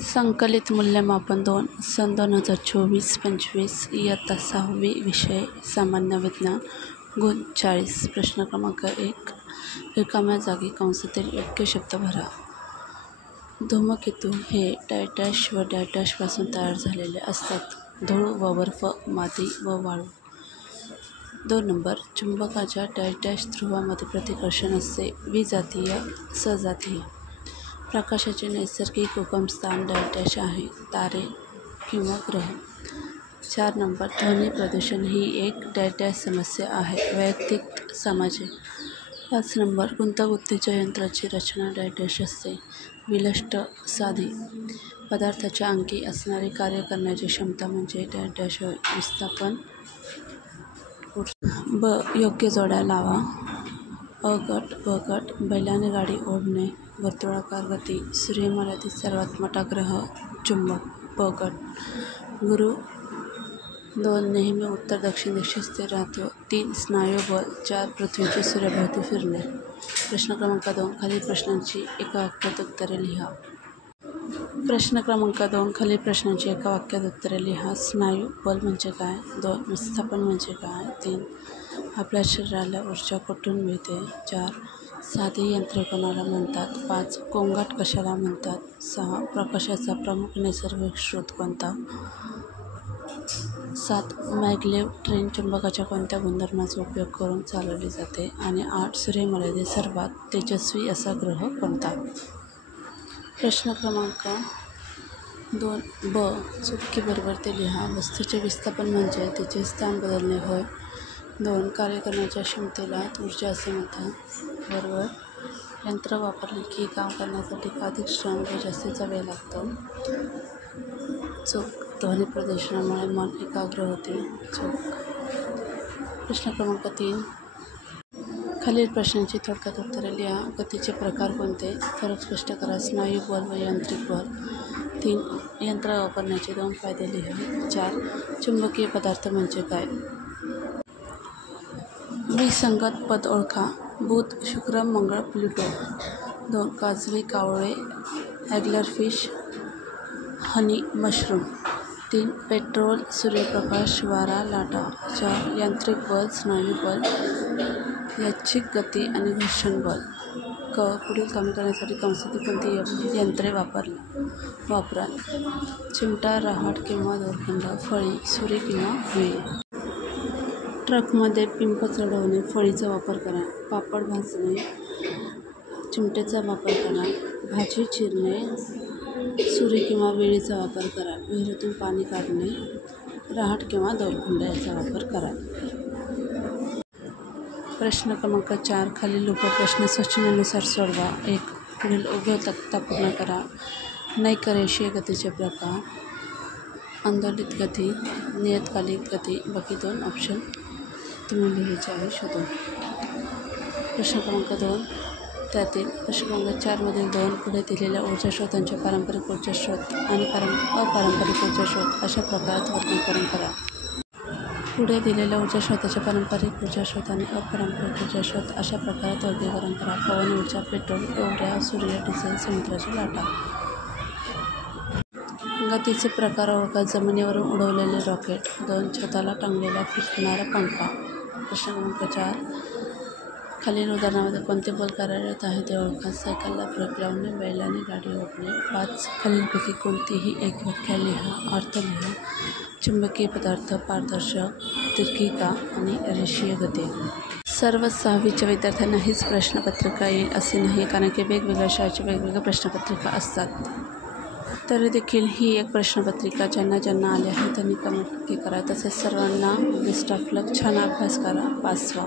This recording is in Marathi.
संकलित मूल्यमापन 2 सन 2024-25 इयत्ता 6वी विषय सामान्य विज्ञान गुण 40 प्रश्न क्रमांक 1 रिकाम्या जागी कंसातील योग्य शब्द भरा. धूमकेतू हे डॅश व डॅश पासून तयार झालेले असतात. धूळ व बर्फ, माती व वाळू. 2 नंबर चुंबकाच्या डॅश ध्रुवामध्ये प्रतिकर्षण असते. विजातीय, सजातीय. प्रकाशाचे नैसर्गिक उगमस्थान डॅश आहे. तारे किंवा ग्रह. 4 नंबर ध्वनी प्रदूषण ही एक डॅश समस्या आहे. वैयक्तिक, सामाजिक. 5 नंबर गुंतागुंतीच्या यंत्राची रचना डॅश असते. विशिष्ट, साधी. पदार्थाच्या अंगी असणारी कार्य करण्याची क्षमता म्हणजे डॅश होय. विस्थापन. ब योग्य जोड्या लावा. अ गट, ब गट. बैलाने गाडी ओढणे. वर्तुळाकार गती. सूर्यमालेतील सर्वात मोठा ग्रह चुंबक. ब गट. गुरु. 2 नेहमी उत्तर दक्षिण दिशेत स्थिर राहतो. 3 स्नायू बल. 4 पृथ्वीचे सूर्याभोवती फिरणे. प्रश्न क्रमांक 2 खालील प्रश्नांची एका वाक्यात उत्तरे लिहा. प्रश्न क्रमांक 2 खालील प्रश्नांची एका वाक्यात उत्तरे लिहा. स्नायू बल म्हणजे काय? 2 विस्थापन म्हणजे काय? 3 आपल्या शरीराला ऊर्जा कुठून मिळते? 4 साधी यंत्रे कोणाला म्हणतात? 5 गोंगाट कशाला म्हणतात? 6 प्रकाशाचा प्रमुख नैसर्गिक स्रोत कोणता? 7 मॅग्लेव ट्रेन चुंबकाच्या कोणत्या गुणधर्माचा उपयोग करून चालवली जाते? आणि 8 सूर्यमालेतील सर्वात तेजस्वी असा ग्रह कोणता? प्रश्न क्रमांक 2 ब चुटकी बरोबर ते लिहा. वस्तूचे विस्थापन म्हणजे तिचे स्थान बदलणे होय. 2 कार्य करण्याच्या क्षमतेला ऊर्जा असे म्हणतात. बरोबर. यंत्र वापरले की काम करण्यासाठी अधिक श्रम व जास्तीचा वेळ लागतो. चूक. ध्वनी प्रदूषणामुळे मन एकाग्र होते. चूक. प्रश्न क्रमांक 3 खालील प्रश्नांची थोडक्यात उत्तरे लिहा. गतीचे प्रकार कोणते? फरक स्पष्ट करा. स्नायू बल व यांत्रिक बल. 3 यंत्र वापरण्याचे 2 फायदे लिहा. 4 चुंबकीय पदार्थ म्हणजे काय? विसंगत पद ओळखा. बुध, शुक्र, मंगळ, प्लुटो. 2 काजवी, कावळे, ॲग्लरफिश, हनी मशरूम. 3 पेट्रोल, सूर्यप्रकाश, वारा, लाटा. 4 यांत्रिक बल, स्नायू बल, यादृच्छिक गती आणि घर्षण बल. क पुढील कामे करण्यासाठी कंसातील कोणती यंत्रे वापराल? चिमटा, रहाट किंवा दोरखंड. फळी, सुरी किंवा विळी. ट्रकमध्ये पिंप चढवणे. फळीचा वापर करा. पापड भाजणे. चिमट्याचा वापर करा. भाजी चिरणे. सुरी किंवा विळीचा वापर करा. विहिरीतून पाणी काढणे. रहाट किंवा दोरखंड याचा वापर करा. प्रश्न क्रमांक 4 खालील उपप्रश्न सूचनेनुसार सोडवा. 1 पुढील उभय तक्ता पूर्ण करा. नैकरेषीय गतीचे प्रकार. आंदोलित गती, नियतकालिक गती. बाकी 2 ऑप्शन तुम्ही लिहायचे आहे शोधून. प्रश्न क्रमांक 2 त्यातील प्रश्न क्रमांक 4 मधील 2 पुढे दिलेल्या ऊर्जा स्रोतांचे पारंपरिक ऊर्जा स्रोत आणि अपारंपरिक ऊर्जा स्रोत अशा प्रकारात वर्गीकरण करा. पुढे दिलेल्या ऊर्जा स्रोताचे पारंपरिक ऊर्जा स्रोत आणि अपारंपरिक ऊर्जा स्रोत अशा प्रकारात वर्गीकरण करा. पवन ऊर्जा, पेट्रोल, उर्या, सूर्य, डिझेल, समुद्राच्या लाटा. गतीचे प्रकार ओळखा. जमिनीवरून उडवलेले रॉकेट. 2 छताला टांगलेला फिरणारा पंखा. प्रश्न क्रमांक 4 खालील उदाहरणामध्ये कोणते बल कार्यरत आहे ते ओळखा. सायकलला ब्रेक लावणे. बैलाने गाडी ओढणे. 5 खालीलपैकी कोणतीही एक व्याख्या लिहा. अर्थ लिहा. चुंबकीय पदार्थ, पारदर्शक, दीर्घिका आणि रेषीय गती. सर्व 6वीच्या विद्यार्थ्यांना हीच प्रश्नपत्रिका येईल असे नाही, कारण की वेगवेगळ्या शाळेच्या वेगवेगळ्या प्रश्नपत्रिका असतात. तरी देखील ही एक प्रश्नपत्रिका ज्यांना आले आहे त्यांनी कमेंट नक्की करा. तसेच सर्वांना बेस्ट ऑफ लक. छान अभ्यास करा. पास व्हा.